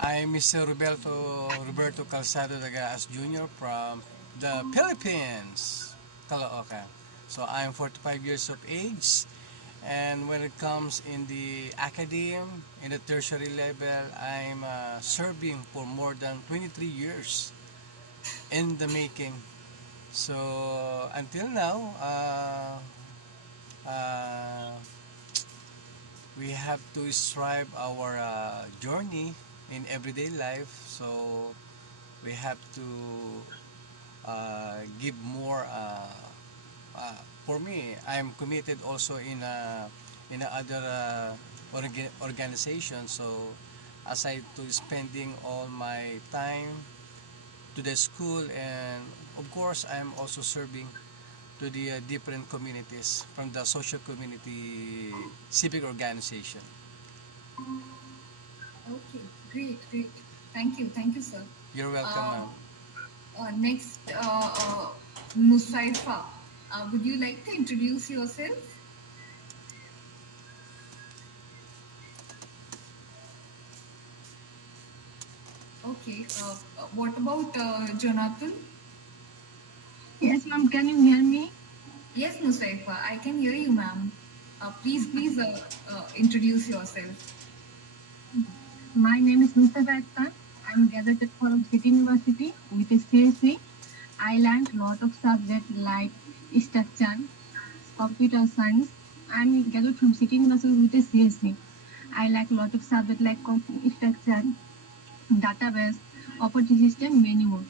I'm Mr. Roberto Calzado Dagaas Jr. from the Philippines, Caloocan. So I'm 45 years of age, and when it comes in the academe, in the tertiary level, I'm serving for more than 23 years in the making. So until now, uh, we have to strive our journey in everyday life. So we have to give more. For me, I'm committed also in a other organization. So aside to spending all my time to the school, and of course I'm also serving to the different communities from the social community civic organization. Okay, great. Thank you, sir. You're welcome, Uh, ma'am. Next, Musaifa, would you like to introduce yourself? Okay. What about Jonathan? Yes, ma'am. Can you hear me? Yes, Musaifa, I can hear you, ma'am. Please introduce yourself. My name is Mustafa Khan. I'm graduated from City University with a CSC. I learned a lot of subjects like structure, computer science. I'm graduated from City University with a CSC. I like a lot of subjects like computer structure, database, operating system, many more.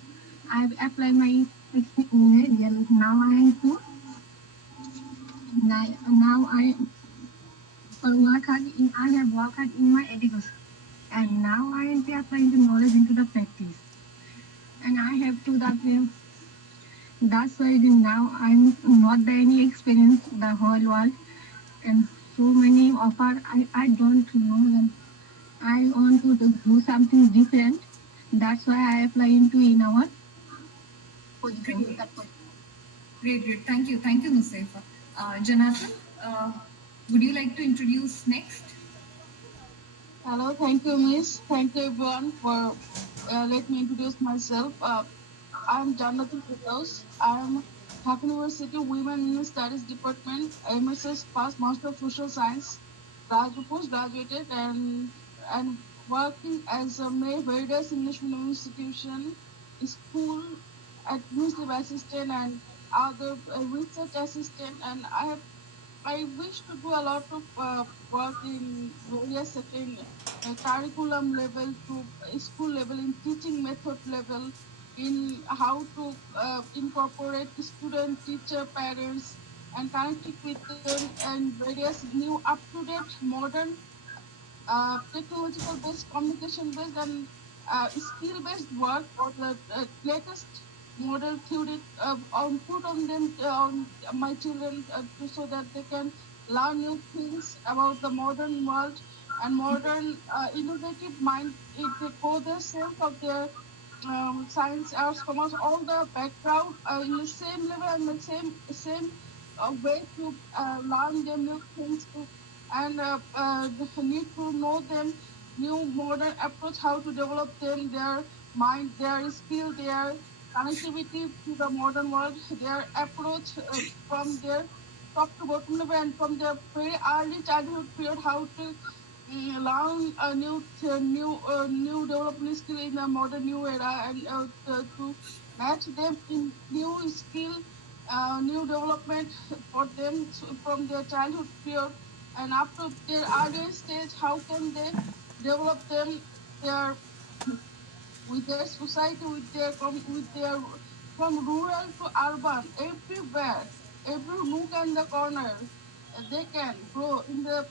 I've applied my experience. Now I am to now I work hard in I have worked hard in my education. And now I am applying the knowledge into the practice. And I have to that way. That's why now I'm not the any experience the whole world and so many offer I don't know them. I want to do something different. That's why I apply into in our position. Great, great. Thank you, Musaifa. Jonathan, would you like to introduce next? Hello, thank you, Miss. Thank you, everyone, for let me introduce myself. I'm Jonathan Fidos. I'm Dhaka University Women Studies Department, MSS Past Master of Social Science, postgraduated, and working as a various English medium institution, school administrative assistant, and other research assistant. And I wish to do a lot of work in various certain curriculum level to school level, in teaching method level, in how to incorporate student, teacher, parents, and connect it with them, and various new up-to-date modern technological based, communication based, and skill based work, or the latest model theory put on them, on my children, so that they can learn new things about the modern world and modern innovative mind. If they go the self of their science, arts, commerce, all the background in the same level and the same way to learn them new things to, and need to know them new modern approach, how to develop them, their mind, their skill, their connectivity to the modern world, their approach from their top to bottom level, and from their very early childhood period, how to learn a new development skill in a modern new era, and to match them in new skill, new development for them from their childhood period, and up to their early stage, how can they develop them their with their society, with their from rural to urban, everywhere, every nook and the corner, they can grow in the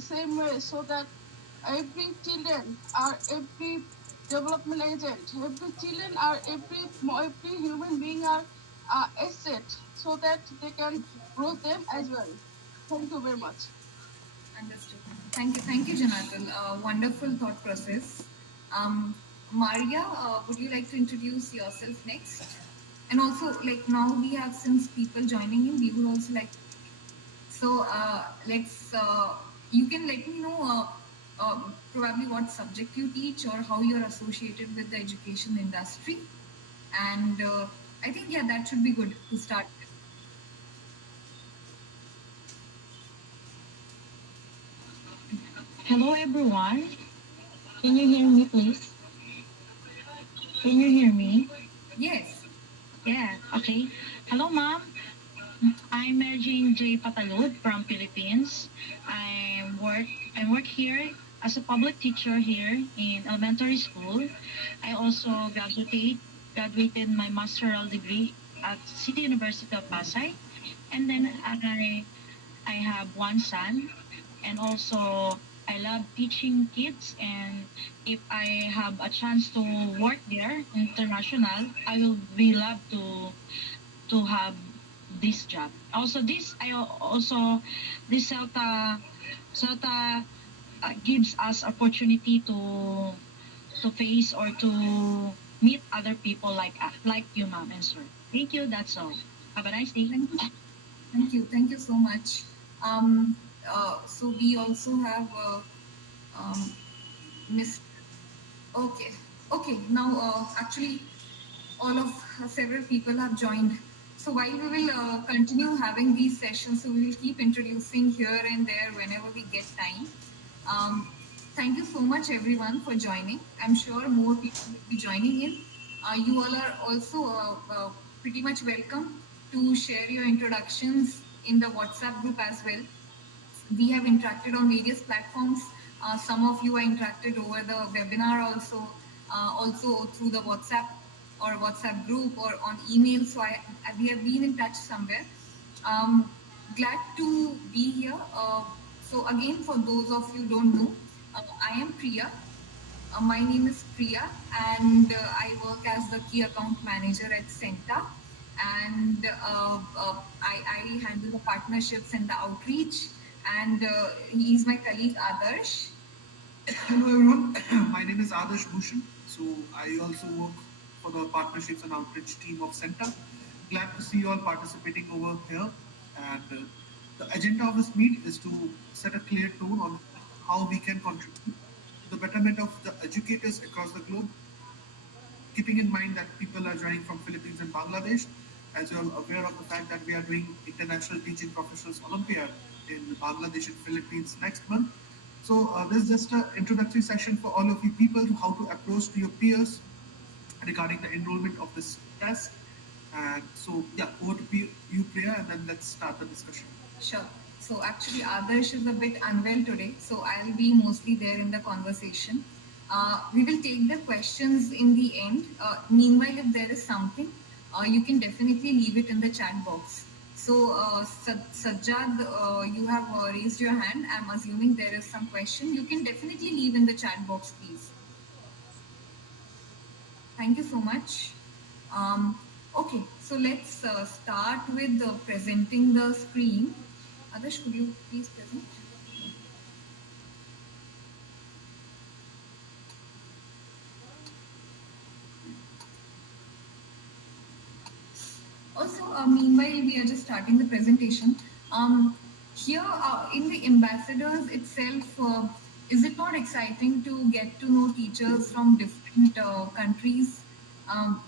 same way, so that every children are every development agent, every children are every human being are asset, so that they can grow them as well. Thank you very much. Understood. Thank you, Jonathan. Wonderful thought process. Maria, would you like to introduce yourself next? And also, like now we have since people joining in, we would also like. So let's. You can let me know probably what subject you teach or how you're associated with the education industry. And I think, yeah, that should be good to start with. Hello, everyone. Can you hear me, please? Can you hear me? Yes. Yeah, okay. Hello, ma'am. I'm Merjin J. Patalud from Philippines. I work I work here as a public teacher here in elementary school. I also graduated my master's degree at City University of Pasay. And then I have one son, and also I love teaching kids. And if I have a chance to work there international, I will be love to have this job. Also, this Celta gives us opportunity to face or to meet other people like you, ma'am and sir. Thank you. That's all. Have a nice day. Thank you. Thank you. Thank you so much. Um, so we also have um, Miss. Okay. Okay. Now, actually, all of several people have joined. So while we will continue having these sessions, so we will keep introducing here and there whenever we get time. Um, Thank you so much, everyone, for joining. I'm sure more people will be joining in. You all are also pretty much welcome to share your introductions in the WhatsApp group as well. We have interacted on various platforms. Some of you are interacted over the webinar also through the WhatsApp or WhatsApp group or on email. So we have been in touch somewhere. Um, Glad to be here. So again, for those of you who don't know, I am Priya. My name is Priya, and I work as the key account manager at Centa. And I handle the partnerships and the outreach. And he is my colleague Adarsh. Hello everyone, my name is Adarsh Bhushan. So I also work for the partnerships and outreach team of Centa. Glad to see you all participating over here. And the agenda of this meet is to set a clear tone on how we can contribute to the betterment of the educators across the globe, keeping in mind that people are joining from Philippines and Bangladesh, as you're aware of the fact that we are doing International Teaching Professionals Olympiad in Bangladesh and Philippines next month. So this is just an introductory session for all of you people to how to approach to your peers regarding the enrollment of this test. And so yeah, over to you, Priya, and then let's start the discussion. Sure. So actually, Adarsh is a bit unwell today, so I'll be mostly there in the conversation. We will take the questions in the end. Meanwhile, if there is something, you can definitely leave it in the chat box. So, Sajjad, you have raised your hand. I'm assuming there is some question. You can definitely leave in the chat box, please. Thank you so much. Okay, so let's start with presenting the screen. Adarsh, could you please present? Also, meanwhile, we are just starting the presentation. Here, in the ambassadors itself, is it not exciting to get to know teachers from different countries? Um,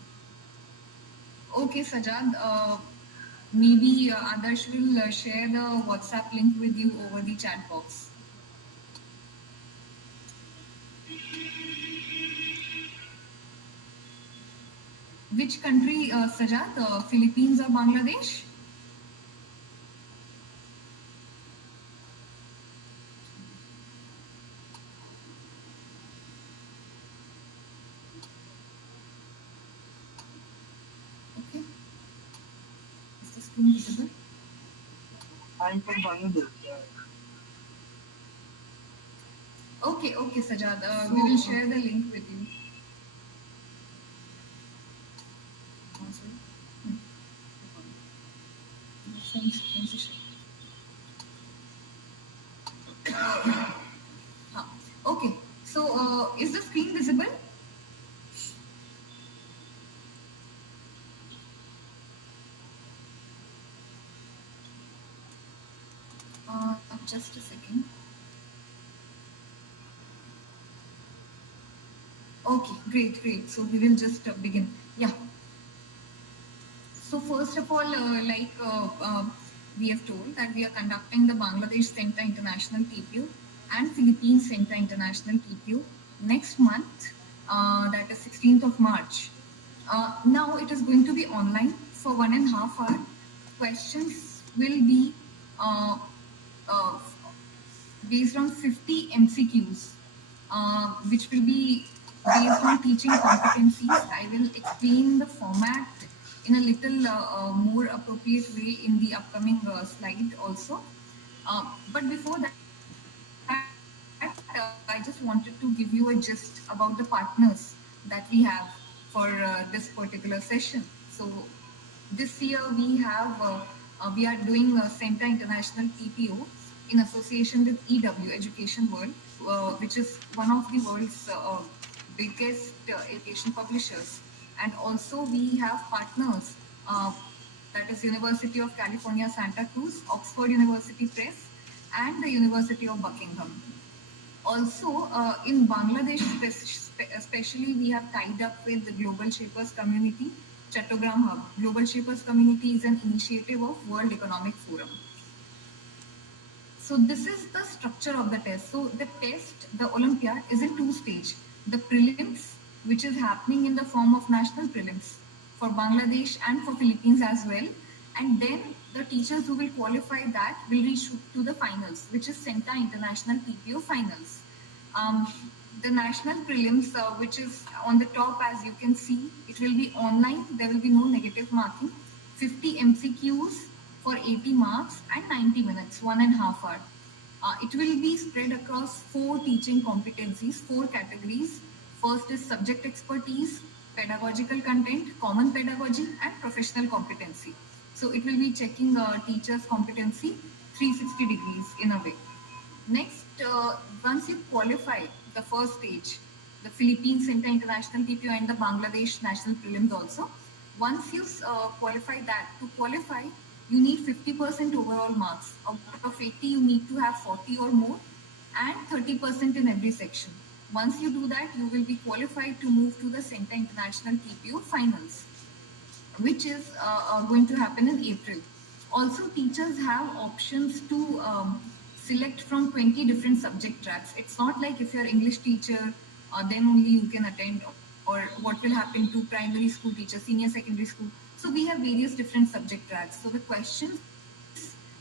okay, Sajad, maybe Adarsh will share the WhatsApp link with you over the chat box. Which country, Sajad? Philippines or Bangladesh? Okay. Is the screen visible? I'm from Bangladesh. Okay, okay, Sajad. We will share the link with you. Sorry. Phone से share. हाँ. Okay, so is the screen visible? Just a second. Okay, great, great. So we will just begin. Yeah. So first of all, we have told that we are conducting the Bangladesh Center International TPU and Philippines Center International TPU next month, that is 16th of March. Now it is going to be online for 1.5 hour. Questions will be uh, uh, based on 50 MCQs, which will be based on teaching competencies. I will explain the format in a little more appropriate way in the upcoming slide also. But before that, I just wanted to give you a gist about the partners that we have for this particular session. So this year we are doing Centa International TPO in association with EW Education World, which is one of the world's biggest education publishers. And also we have partners, that is University of California Santa Cruz, Oxford University Press, and the University of Buckingham. Also, in Bangladesh, especially, we have tied up with the Global Shapers Community, Chattogram Hub. Global Shapers Community is an initiative of World Economic Forum. So this is the structure of the test. So the test, the Olympiad, is in two stages. The prelims, which is happening in the form of national prelims for Bangladesh and for Philippines as well. And then the teachers who will qualify that will reach to the finals, which is Centa International TPO finals. Um, the national prelims, which is on the top, as you can see, it will be online. There will be no negative marking. 50 MCQs for 80 marks and 90 minutes, 1.5 hour. It will be spread across four teaching competencies, four categories. First is subject expertise, pedagogical content, common pedagogy, and professional competency. So it will be checking teachers' competency 360 degrees in a way. Next, once you qualify the first stage, the Philippines Center International TPO and the Bangladesh National Prelims also, once you qualify that, to qualify, you need 50% overall marks. Out of 80, you need to have 40 or more and 30% in every section. Once you do that, you will be qualified to move to the Center International TPO finals, which is going to happen in April. Also, teachers have options to select from 20 different subject tracks. It's not like if you're English teacher, then only you can attend, or what will happen to primary school teachers, senior secondary school. So we have various different subject tracks. So the questions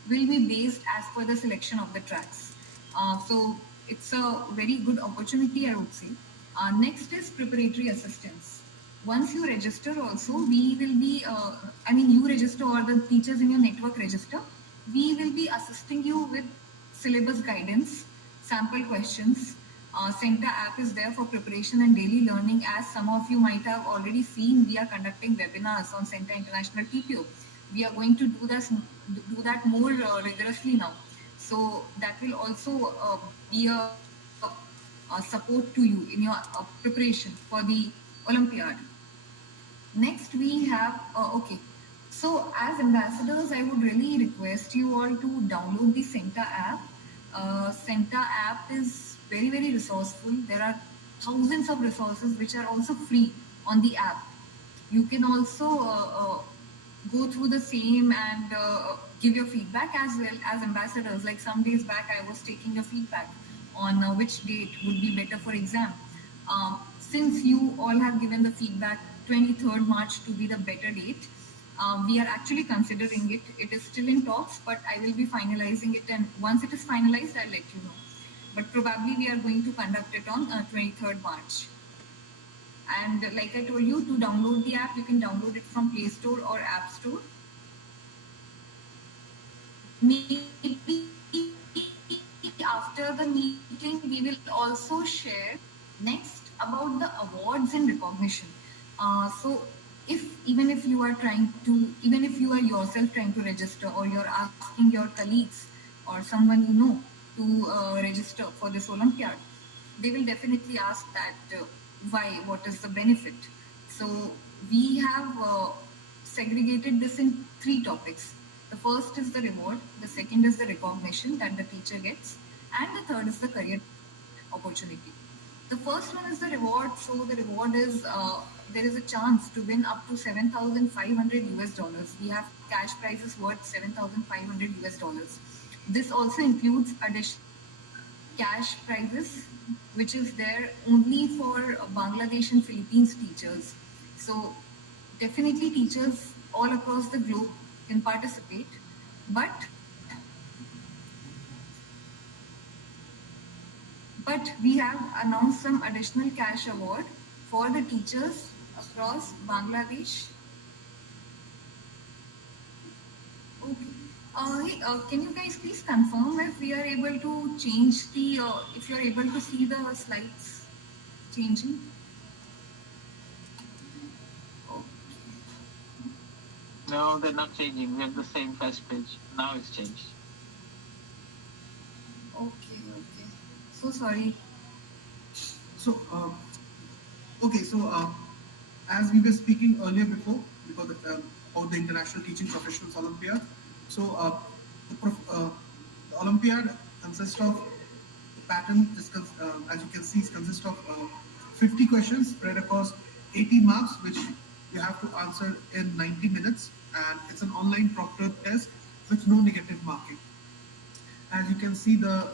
will be based as per the selection of the tracks. So it's a very good opportunity, I would say. Next is preparatory assistance. Once you register also, we will be, you register or the teachers in your network register, we will be assisting you with syllabus guidance, sample questions. Centa app is there for preparation and daily learning. As some of you might have already seen, we are conducting webinars on Centa International TPO. We are going to do that more rigorously now. So that will also be a support to you in your preparation for the Olympiad. Next, we have, okay. So, as ambassadors, I would really request you all to download the Centa app. Centa app is very, very resourceful. There are thousands of resources which are also free on the app. You can also go through the same and give your feedback as well as ambassadors. Like some days back, I was taking your feedback on which date would be better for exam. Since you all have given the feedback 23rd March to be the better date, we are actually considering it. It is still in talks, but I will be finalizing it, and once it is finalized, I'll let you know. But probably we are going to conduct it on 23rd March. And like I told you, to download the app, you can download it from Play Store or App Store. Maybe after the meeting, we will also share next about the awards and recognition. So even if you are trying to, even if you are yourself trying to register, or you're asking your colleagues or someone you know to register for this Olympiad, they will definitely ask that why, what is the benefit. So we have segregated this in three topics. The first is the reward, the second is the recognition that the teacher gets, and the third is the career opportunity. The first one is the reward. So the reward is there is a chance to win up to 7,500 US dollars. We have cash prizes worth 7,500 US dollars. This also includes additional cash prizes, which is there only for Bangladesh and Philippines teachers. So definitely teachers all across the globe can participate, but we have announced some additional cash award for the teachers across Bangladesh. Okay. Hey, can you guys please confirm if we are able to change the, if you are able to see the slides changing? Oh, No, they're not changing. We have the same first page. Now it's changed. okay, okay. So sorry. So, okay, so as we were speaking earlier before, because about the International Teaching Professionals Olympiad, so the Olympiad consists of the pattern, as you can see, it consists of 50 questions spread across 80 marks, which you have to answer in 90 minutes, and it's an online proctored test with no negative marking. As you can see, the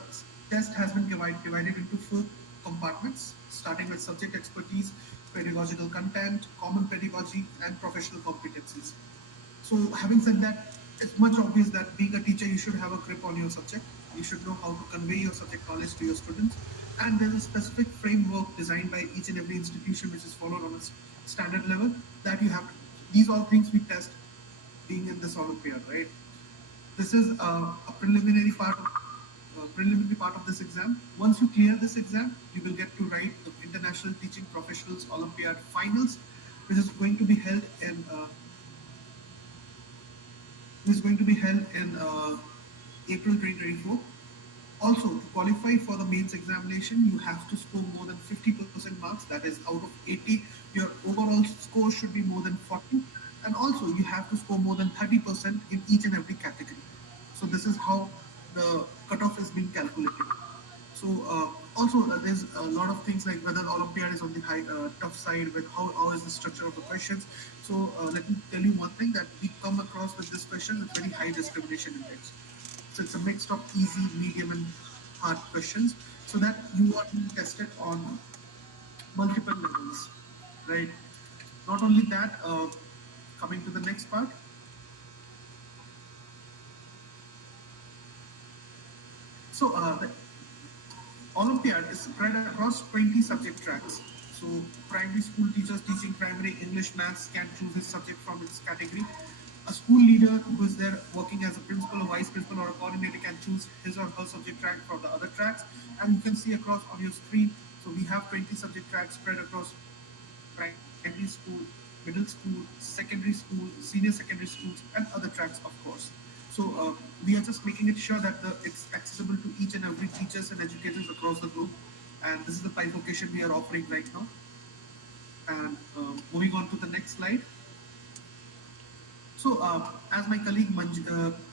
test has been divided into four compartments, starting with subject expertise, pedagogical content, common pedagogy, and professional competencies. So, having said that, it's much obvious that being a teacher, you should have a grip on your subject. You should know how to convey your subject knowledge to your students. And there's a specific framework designed by each and every institution which is followed on a standard level that you have to. These all things we test being in this Olympiad, right? This is a preliminary part of this exam. Once you clear this exam, you will get to write the International Teaching Professionals Olympiad Finals, which is going to be held in April 2024. Also, to qualify for the mains examination, you have to score more than 50% marks. That is, out of 80, your overall score should be more than 40. And also, you have to score more than 30% in each and every category. So this is how the cutoff is being calculated. So also there's a lot of things like whether Olympiad is on the tough side, with how is the structure of the questions. So let me tell you one thing that we come across with this question with very high discrimination index. So it's a mix of easy, medium, and hard questions, so that you are being tested on multiple levels, right? Not only that, coming to the next part. So the Olympiad is spread across 20 subject tracks. So primary school teachers teaching primary English maths can choose his subject from its category. A school leader who is there working as a principal, a vice principal, or a coordinator can choose his or her subject track from the other tracks. And you can see across on your screen, so we have 20 subject tracks spread across primary school, middle school, secondary school, senior secondary schools, and other tracks, of course. So we are just making it sure that it's accessible to each and every teachers and educators across the globe. And this is the bifurcation we are offering right now. And moving on to the next slide. So as my colleague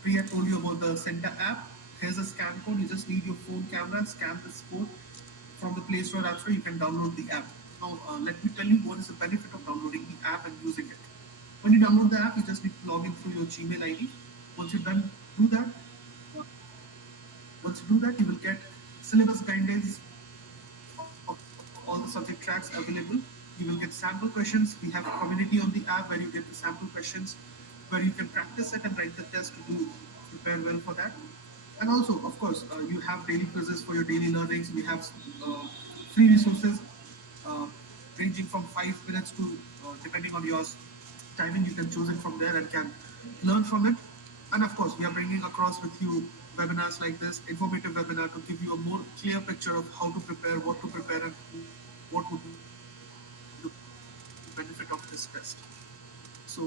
Priya told you about the Centa app, here's a scan code. You just need your phone camera, scan this code from the Play Store App Store. You can download the app. Now let me tell you what is the benefit of downloading the app and using it. When you download the app, you just need to log in through your Gmail ID. Once you're done, do that. Once you do that, you will get syllabus guidelines of all the subject tracks available. You will get sample questions. We have a community on the app where you get the sample questions, where you can practice it and write the test to prepare well for that. And also, of course, you have daily quizzes for your daily learnings. We have free resources uh, ranging from 5 minutes to, depending on your timing, you can choose it from there and can learn from it. And of course, we are bringing across with you webinars like this, informative webinar, to give you a more clear picture of how to prepare, what to prepare, and what would be the benefit of this test. So,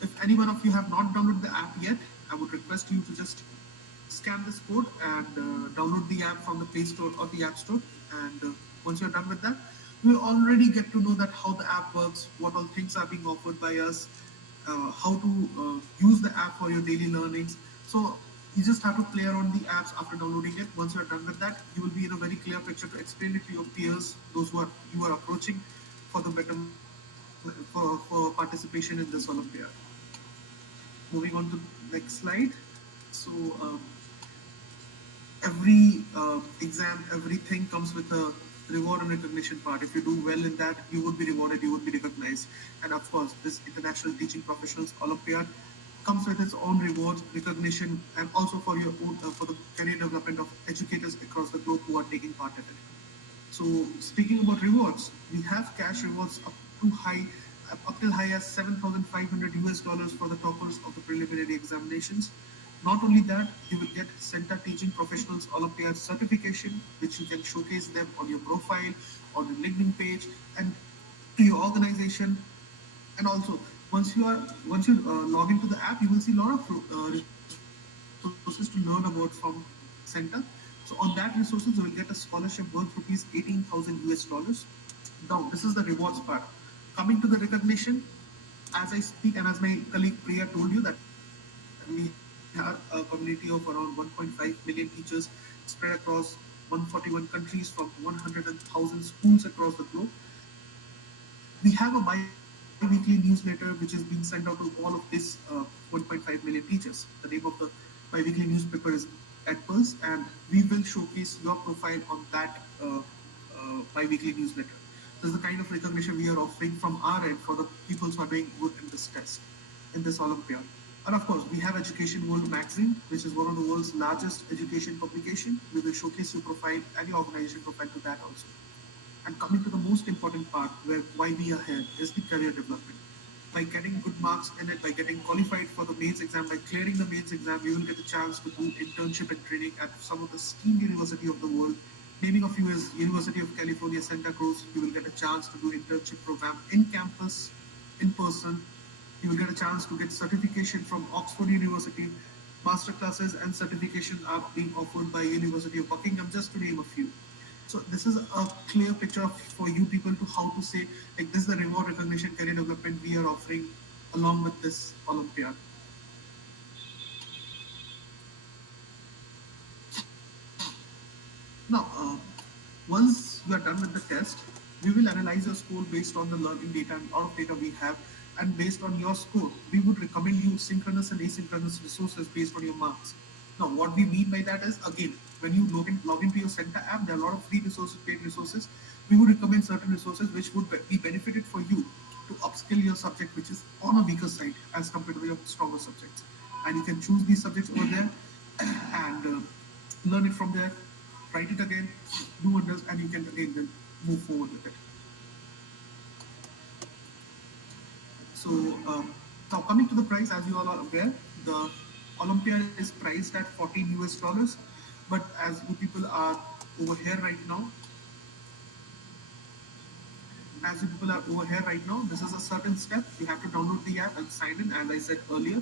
if any one of you have not downloaded the app yet, I would request you to just scan this code and download the app from the Play Store or the App Store. And once you're done with that, you will already get to know that how the app works, what all things are being offered by us, how to use the app for your daily learnings. So You just have to play around the apps after downloading it. Once you're done with that, you will be in a very clear picture to explain it to your peers, those who are you are approaching for the betterment for participation in this Olympiad. Moving on to next slide. So every exam, everything comes with a reward and recognition part. If you do well in that, you would be rewarded, you would be recognized. And of course, this International Teaching Professionals Olympiad comes with its own rewards, recognition, and also for your own, for the career development of educators across the globe who are taking part in it. So speaking about rewards, we have cash rewards up till high as 7,500 US dollars for the toppers of the preliminary examinations. Not only that, you will get Centa Teaching Professionals Olympiad certification, which you can showcase them on your profile, on your LinkedIn page, and to your organization. And also, once you log into the app, you will see a lot of resources to learn about from Center. So on that resources, you will get a scholarship worth rupees 18,000 US dollars. Now, this is the rewards part. Coming to the recognition, as I speak, and as my colleague Priya told you, that we have a community of around 1.5 million teachers spread across 141 countries from 100,000 schools across the globe. We have a bi-weekly newsletter which is being sent out to all of this 1.5 million teachers. The name of the bi-weekly newspaper is at Pulse, and we will showcase your profile on that bi-weekly newsletter. This is the kind of recognition we are offering from our end for the people who are doing good in this test, in this Olympiad. And of course, we have Education World Magazine, which is one of the world's largest education publication. We will showcase your profile and your organization profile to that also. And coming to the most important part, why we are here, is the career development. By getting good marks in it, by getting qualified for the mains exam, by clearing the mains exam, you will get the chance to do internship and training at some of the esteemed university of the world. Naming a few is University of California, Santa Cruz. You will get a chance to do internship program in campus, in person. You will get a chance to get certification from Oxford University. Master classes and certifications are being offered by University of Buckingham, just to name a few. So this is a clear picture for you people to how to say, like, this is the reward recognition career development we are offering along with this Olympiad. Now, once you are done with the test, we will analyze your score based on the learning data and lot of data we have. And based on your score, we would recommend you synchronous and asynchronous resources based on your marks. Now, what we mean by that is, again, when you log into your Center app, there are a lot of free resources, paid resources. We would recommend certain resources which would be benefited for you to upskill your subject, which is on a weaker side as compared to your stronger subjects. And you can choose these subjects over there and learn it from there, write it again, do wonders, and you can again then move forward with it. So now coming to the price, as you all are aware, the Olympiad is priced at 14 US dollars. But as you people are over here right now, this is a certain step. You have to download the app and sign in. As I said earlier,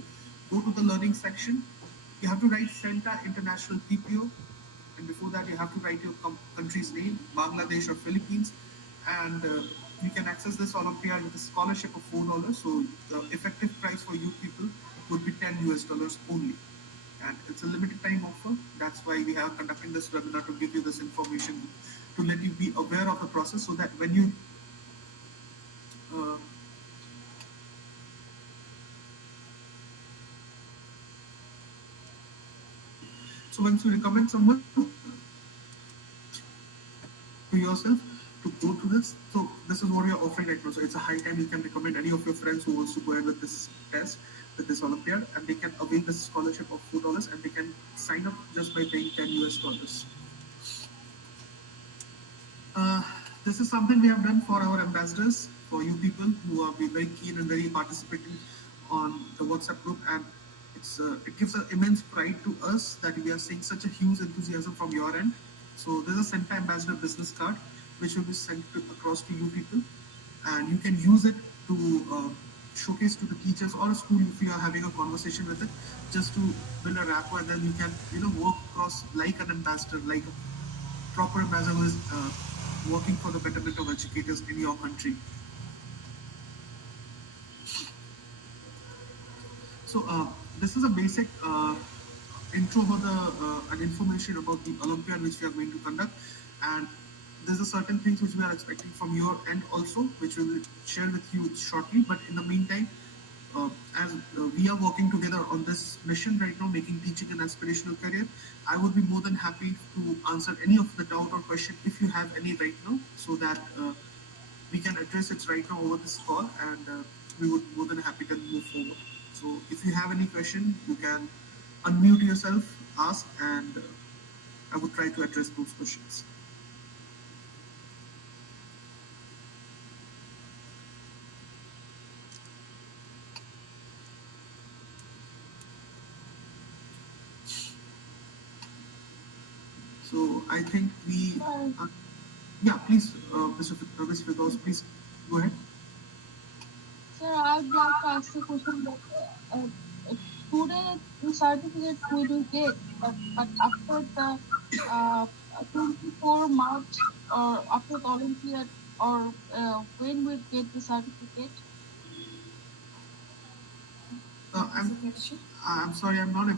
go to the learning section. You have to write Centa International TPO, and before that, you have to write your country's name, Bangladesh or Philippines, and you can access this Olympiad with a scholarship of $4. So the effective price for you people would be 10 US dollars only. And it's a limited time offer. That's why we are conducting this webinar, to give you this information, to let you be aware of the process, so that when you uh, so once you recommend someone to yourself to go to this, so this is what we are offering right now. So it's a high time you can recommend any of your friends who wants to go ahead with this test, with this Olympiad, and they can avail this scholarship of $4, and they can sign up just by paying 10 US dollars. Uh, this is something we have done for our ambassadors, for you people who are very keen and very participating on the WhatsApp group, and it gives an immense pride to us that we are seeing such a huge enthusiasm from your end. So this is a Centa Ambassador business card, which will be sent across to you people, and you can use it to showcase to the teachers or a school if you are having a conversation with it, just to build a rapport, and then you can work across like an ambassador, like a proper ambassador who is working for the betterment of educators in your country. So this is a basic intro about the and information about the Olympiad which we are going to conduct, and there's a certain things which we are expecting from your end also, which we will share with you shortly. But in the meantime, as we are working together on this mission right now, making teaching an aspirational career, I would be more than happy to answer any of the doubt or question if you have any right now, so that we can address it right now over this call, and we would more than happy to move forward. So if you have any question, you can unmute yourself, ask, and I would try to address those questions. So I think we, Sir, yeah, please, Mr. Firdaus, please go ahead. sir, I'd like to ask a question that today the certificate we will get, but after the 24 March or after the Olympiad, or when we get the certificate? Uh, Is I'm, the question? I'm sorry, I'm not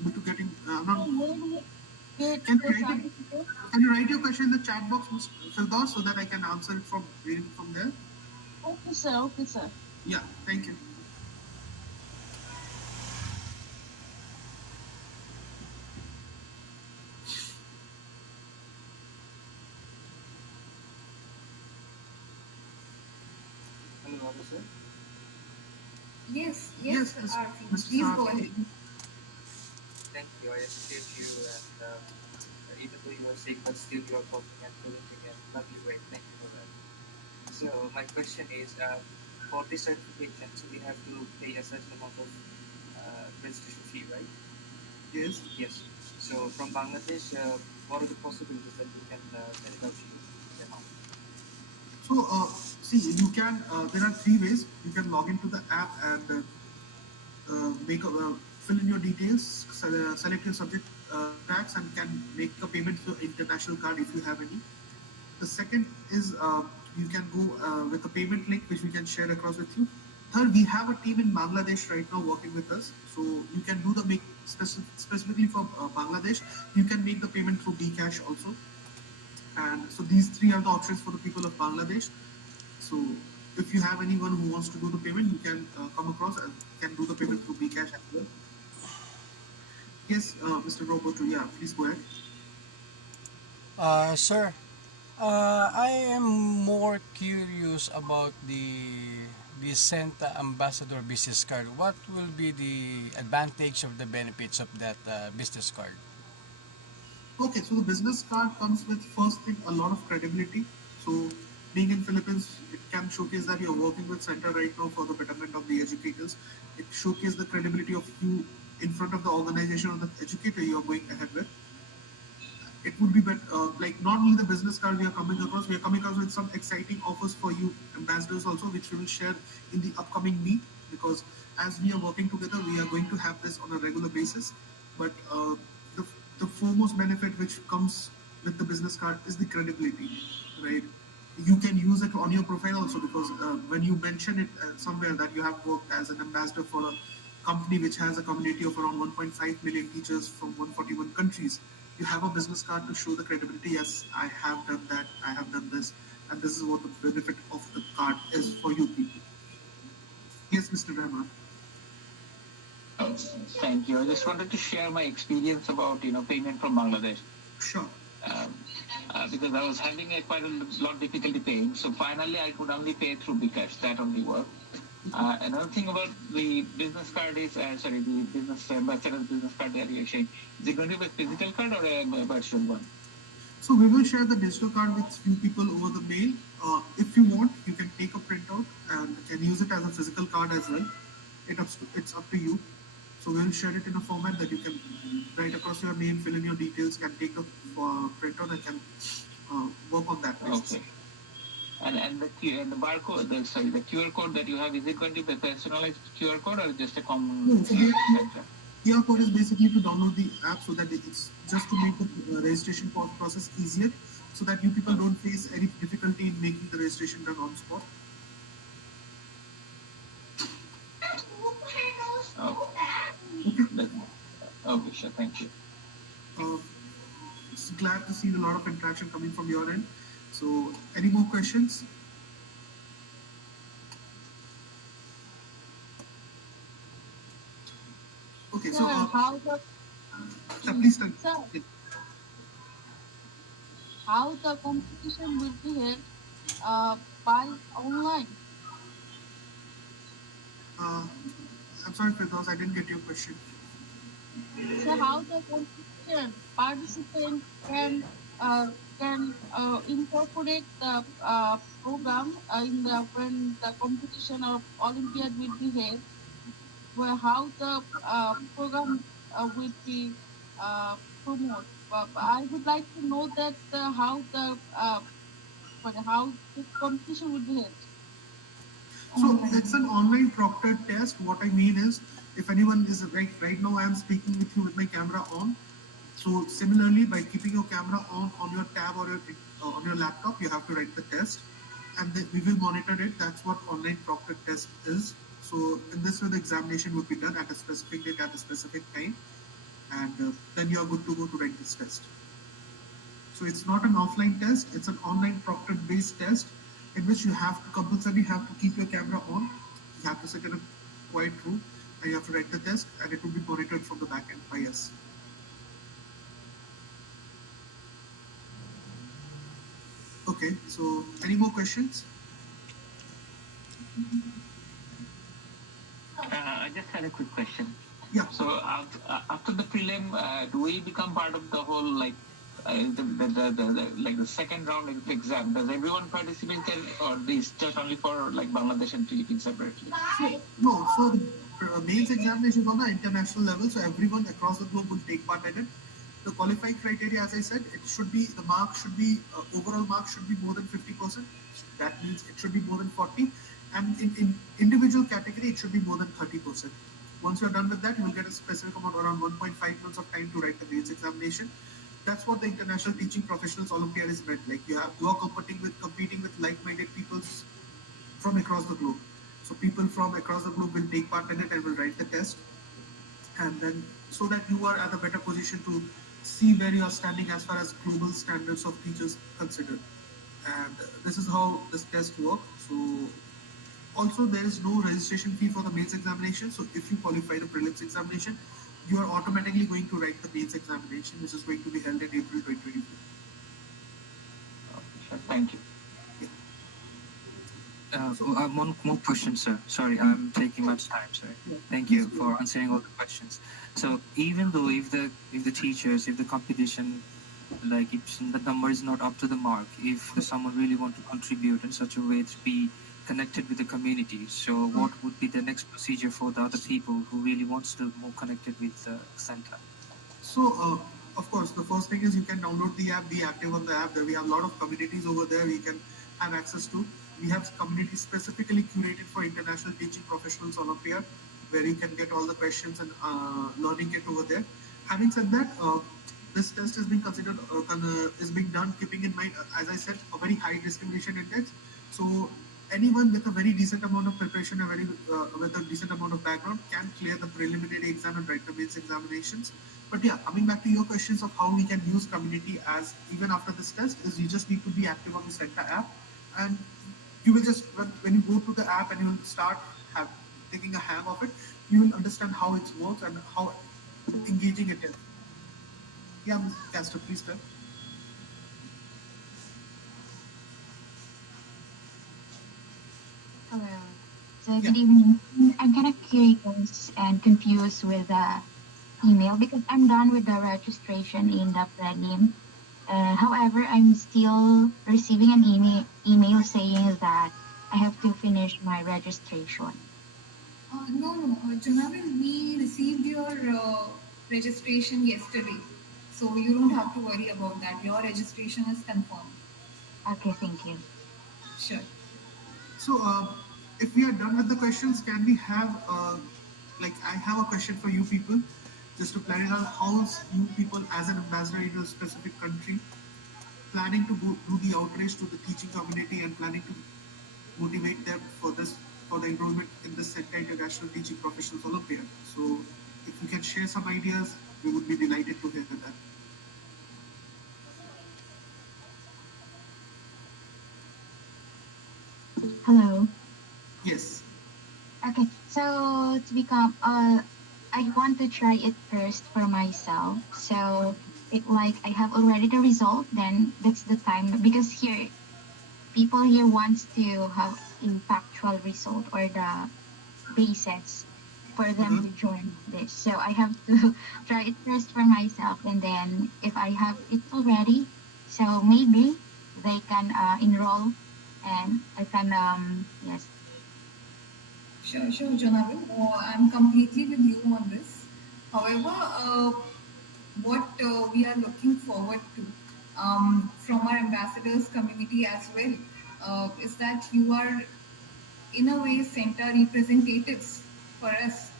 able to getting. I'm So not. when we get Can the you write it? certificate? Can you write your question in the chat box, Mr. Firdaus, so that I can answer it from reading from there? Okay, sir. Okay, sir. Yeah, thank you. Hello, officer. Yes, Yes, yes, Mr. Arfi. Mr. Please Saad. go ahead. Thank you. I appreciate you, and even though you are sick, but still you are talking and presenting a lovely way. Thank you for that. So my question is, for this certification, so we have to pay a certain amount of registration fee, right? Yes. Yes. So from Bangladesh, what are the possibilities that we can send it out to you, the amount? So, see, you can. There are three ways you can log into the app and make a, fill in your details, select your subject tags, and can make a payment through international card if you have any. The second is you can go with a payment link which we can share across with you. Third, we have a team in Bangladesh right now working with us, so you can do the make specifically for Bangladesh. You can make the payment through Bcash also, and so these three are the options for the people of Bangladesh. So if you have anyone who wants to do the payment, you can come across and can do the payment through Bcash as well. Yes, Mr. Roboto, yeah, please go ahead. Sir, I am more curious about the Centa Ambassador business card. What will be the advantage of the benefits of that business card? Okay, so the business card comes with first thing a lot of credibility. So being in Philippines, it can showcase that you're working with Center right now for the betterment of the educators. It showcases the credibility of you in front of the organization or the educator you're going ahead with. It would be better, like not only the business card we are coming across, we are coming across with some exciting offers for you ambassadors also, which we will share in the upcoming meet, because as we are working together, we are going to have this on a regular basis. But the, the foremost benefit which comes with the business card is the credibility, right? You can use it on your profile also, because when you mention it somewhere that you have worked as an ambassador for a company which has a community of around 1.5 million teachers from 141 countries, you have a business card to show the credibility. Yes, I have done that, I have done this, and this is what the benefit of the card is for you people. Yes, Mr. Rahman. Thank you. I just wanted to share my experience about payment from Bangladesh. Sure. Um, because I was having quite a lot difficulty paying. So finally, I could only pay through Bcash. That only worked. Another thing about the business card is, the business ambassador business card that you're sharing. Is it going to be a physical card or a virtual one? So we will share the digital card with few people over the mail. If you want, you can take a printout and can use it as a physical card as well. It's up to you. So we'll share it in a format that you can write across your name, fill in your details, can take the printout and can work on that basis. Okay. And the barcode, the QR code that you have, is it going to be a personalized QR code or just a common? No, so QR code is basically to download the app, so that it's just to make the registration process easier, so that you people don't face any difficulty in making the registration done on spot. Oh. Okay, sure. Thank you. see a lot of interaction coming from your end. So, any more questions? Okay, so Sir, how the please tell sir, me. how the competition will be held by online? Uh, I'm sorry, Firdaus, I didn't get your question. So how the competition participant uh, can incorporate the program in the when the competition or Olympiad will be held, where how the program will be promoted. But I would like to know that how the competition will be held. So it's Online. an online proctored test. What I mean is, if anyone is right now, I am speaking with you with my camera on. So similarly, by keeping your camera on your tab or on your laptop, you have to write the test, and then we will monitor it. That's what online proctored test is. So in this way, the examination would be done at a specific date at a specific time, and then you are good to go to write this test. So it's not an offline test, it's an online proctored based test in which you have to compulsorily have to keep your camera on. You have to sit in a quiet room and you have to write the test and it will be monitored from the back end by us. Okay, so any more questions? I just had a quick question. Yeah. So after the prelim, do we become part of the whole like the second round of the exam? Does everyone participate there, or is just only for like Bangladesh and Philippines separately? No, so the mains examination is on the international level, so everyone across the globe will take part in it. The qualifying criteria, as I said, it should be the mark should be overall mark should be more than 50%. That means it should be more than 40, and in individual category it should be more than 30%. Once you're done with that, you will get a specific amount around 1.5 months of time to write the mains examination. That's what the International Teaching Professionals Olympiad is meant. Like you are competing with like-minded people from across the globe. So people from across the globe will take part in it and will write the test, and then so that you are at a better position to see where you are standing as far as global standards of teachers considered. And this is how this test works. So also there is no registration fee for the mains examination. So if you qualify the prelims examination, you are automatically going to write the mains examination, which is going to be held in April 2024. Sure, thank you. One more question, sir. Sorry, I'm taking much time, sir. Thank you for answering all the questions. So even though if the teachers, if the competition, like if the number is not up to the mark, if someone really want to contribute in such a way to be connected with the community, so what would be the next procedure for the other people who really wants to more connected with the center? So, of course, the first thing is you can download the app, be active on the app. There we have a lot of communities over there we can have access to. We have communities specifically curated for International Teaching Professionals Olympiad, where you can get all the questions and learning it over there. Having said that, this test is being considered is being done keeping in mind, as I said, a very high discrimination index. So anyone with a very decent amount of preparation, with a decent amount of background, can clear the preliminary exam and write the mains examinations. But yeah, coming back to your questions of how we can use community as even after this test, is you just need to be active on the Centa app, and you will just when you go to the app and you will start taking a hang of it, you will understand how it works and how engaging it is. Yeah, Mr. Castor, please tell. Hello. So Yeah. good evening. I'm kind of curious and confused with the email because I'm done with the registration in the prelim. However, I'm still receiving an email saying that I have to finish my registration. No, Jonathan, we received your registration yesterday. So you don't have to worry about that. Your registration is confirmed. Okay, thank you. Sure. So, if we are done with the questions, can we have, like, I have a question for you people, just to clarify how's you people as an ambassador in a specific country planning to go do the outreach to the teaching community and planning to motivate them for the enrollment in the Center International Teaching Professionals Olympiad. So, if you can share some ideas, we would be delighted to hear that. Hello. Yes. Okay, so to become I want to try it first for myself. So it like I have already the result, then that's the time because here people here wants to have a factual result or the basis for them Uh-huh. to join this. So I have to try it first for myself, and then if I have it already, so maybe they can enroll, and I can yes. Sure, Jonathan. I'm completely with you on this. However, what we are looking forward to from our ambassadors community as well is that you are in a way center representatives for us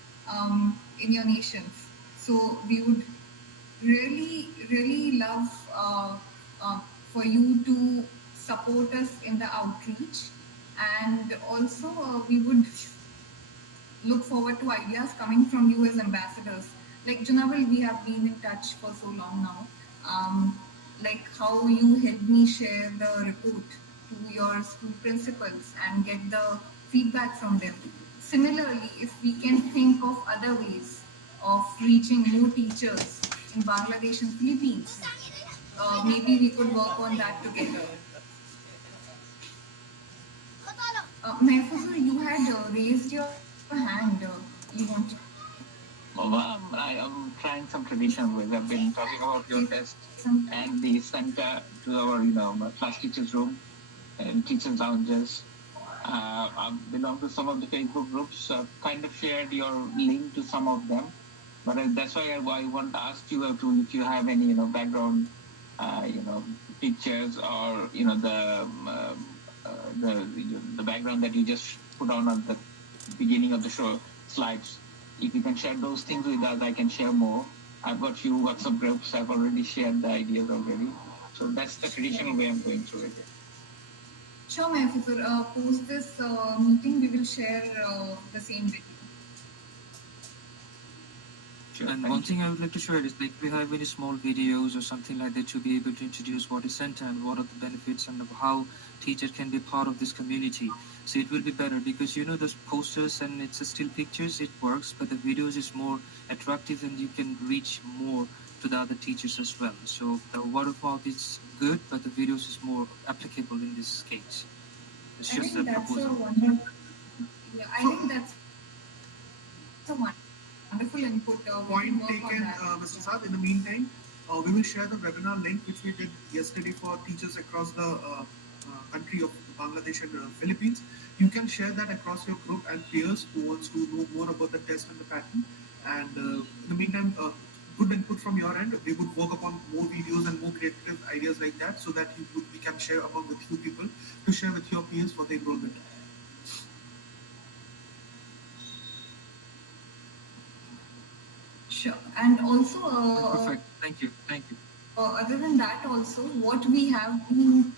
in your nations. So we would really love uh, for you to support us in the outreach, and also we would look forward to ideas coming from you as ambassadors. Like Junaval, we have been in touch for so long now. Like how you helped me share the report to your school principals and get the feedback from them. Similarly, if we can think of other ways of reaching more teachers in Bangladesh and Philippines, maybe we could work on that together. Mehfuzur, you had raised your hand. You want Well, I am trying some traditional ways. I've been talking to about say your test some. and the center to our, class teachers room and teachers lounges. I belong to some of the Facebook groups. I've kind of shared your link to some of them, but that's why I want to ask you to if you have any background, pictures or the background that you just put on at the beginning of the show slides. If you can share those things with us, I can share more. I've got few WhatsApp groups. I've already shared the ideas already. So that's the traditional way I'm going through it. Sure, Mahfuzur. Post this meeting, we will share the same video. Sure, And thank one you. thing I would like to share is like we have any small videos or something like that to be able to introduce what is Centa and what are the benefits and how teachers can be part of this community. So it will be better because those posters and it's a still pictures, it works, but the videos is more attractive and you can reach more to the other teachers as well. So the word of mouth is good, but the videos is more applicable in this case. It's I just a think that's a proposal. wonderful. Yeah, I So, think that's a wonderful input. We can work on that. point taken, Mr. Saad. In the meantime, we will share the webinar link which we did yesterday for teachers across the country of Bangladesh and Philippines. You can share that across your group and peers who wants to know more about the test and the pattern. And in the meantime, good input from your end. We would work upon more videos and more creative ideas like that, so that we can share among with you people to share with your peers for the enrollment. Sure. And also, Perfect. Thank you. Thank you. other than that, also, what we have been.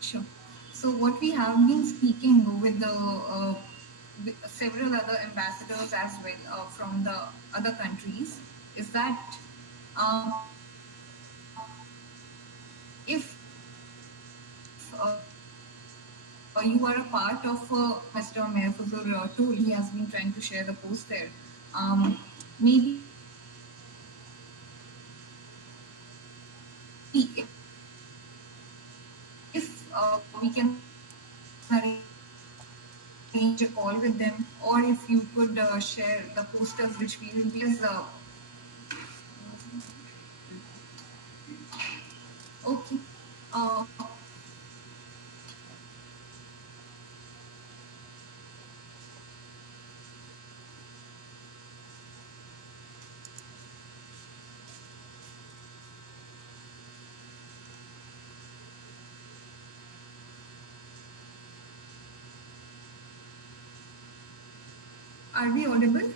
Sure. So what we have been speaking with the several other ambassadors as well from the other countries is that uh, if you are a part of Mr. Mehfuzur tool, he has been trying to share the post there. Maybe if we can arrange a call with them, or if you could share the posters which we will be as okay. Are we audible?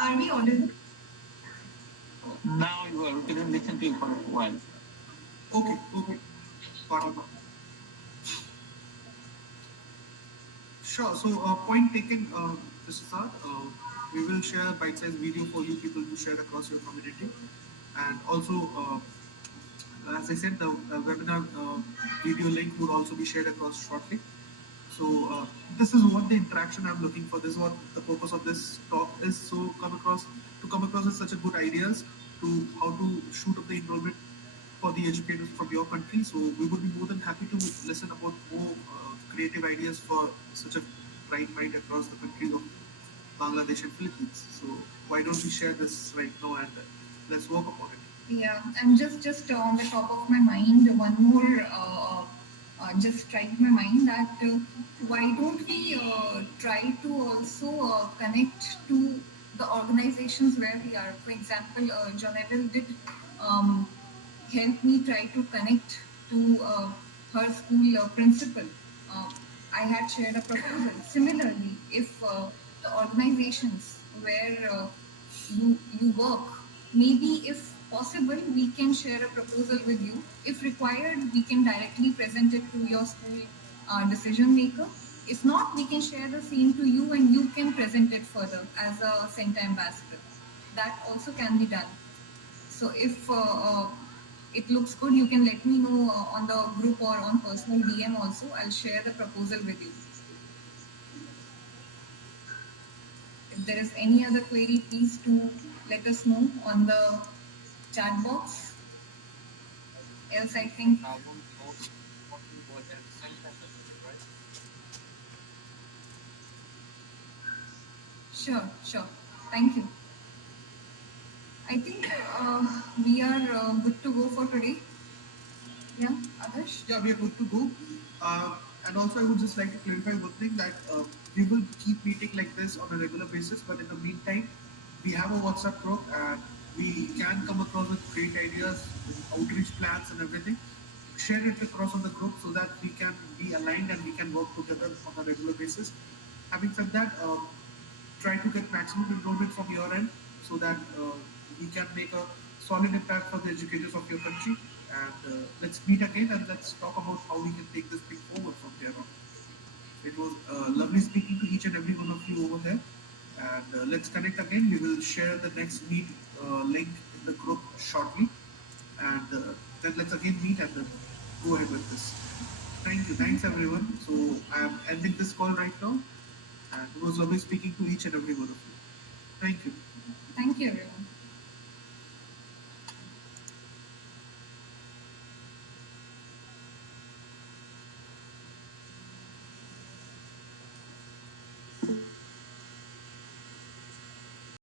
Are we audible? Now you are. We can listen to you for a while. Okay, okay. Got it. Sure. So, point taken, Mr. Saad. We will share bite-sized video for you people to share across your community, and also as I said, the webinar video link would also be shared across shortly. So this is what the interaction I'm looking for. This is what the purpose of this talk is. So come across with such a good ideas to how to shoot up the enrollment for the educators from your country. So we would be more than happy to listen about more creative ideas for such a bright mind across the country of Bangladesh and Philippines. So why don't we share this right now and let's work upon it. Yeah, and just on the top of my mind, one more just strike my mind that why don't we try to also connect to the organizations where we are. For example, Jonabel did um, help me try to connect to her school principal. Uh, I had shared a proposal. Similarly, if the organizations where you work, maybe if possible, we can share a proposal with you. If required, we can directly present it to your school decision maker. If not, we can share the same to you and you can present it further as a Centa ambassador. That also can be done. So if it looks good, you can let me know on the group or on personal DM also. I'll share the proposal with you. If there is any other query, please do let us know on the chat box. Else, I think Album most important sentence, right? sure. Thank you. I think we are good to go for today. Yeah, Adarsh? Yeah, we are good to go. And also, I would just like to clarify one thing that we will keep meeting like this on a regular basis. But in the meantime, we have a WhatsApp group and we can come across with great ideas, outreach plans, and everything. Share it across on the group so that we can be aligned and we can work together on a regular basis. Having said that, try to get maximum enrollment from your end so that we can make a solid impact for the educators of your country. And let's meet again and let's talk about how we can take this thing forward from here on. It was lovely speaking to each and every one of you over there. And let's connect again. We will share the next meet link in the group shortly. And then let's again meet and then go ahead with this. Thank you. Thanks, everyone. So I'm ending this call right now. And it was lovely speaking to each and every one of you. Thank you. Thank you, everyone.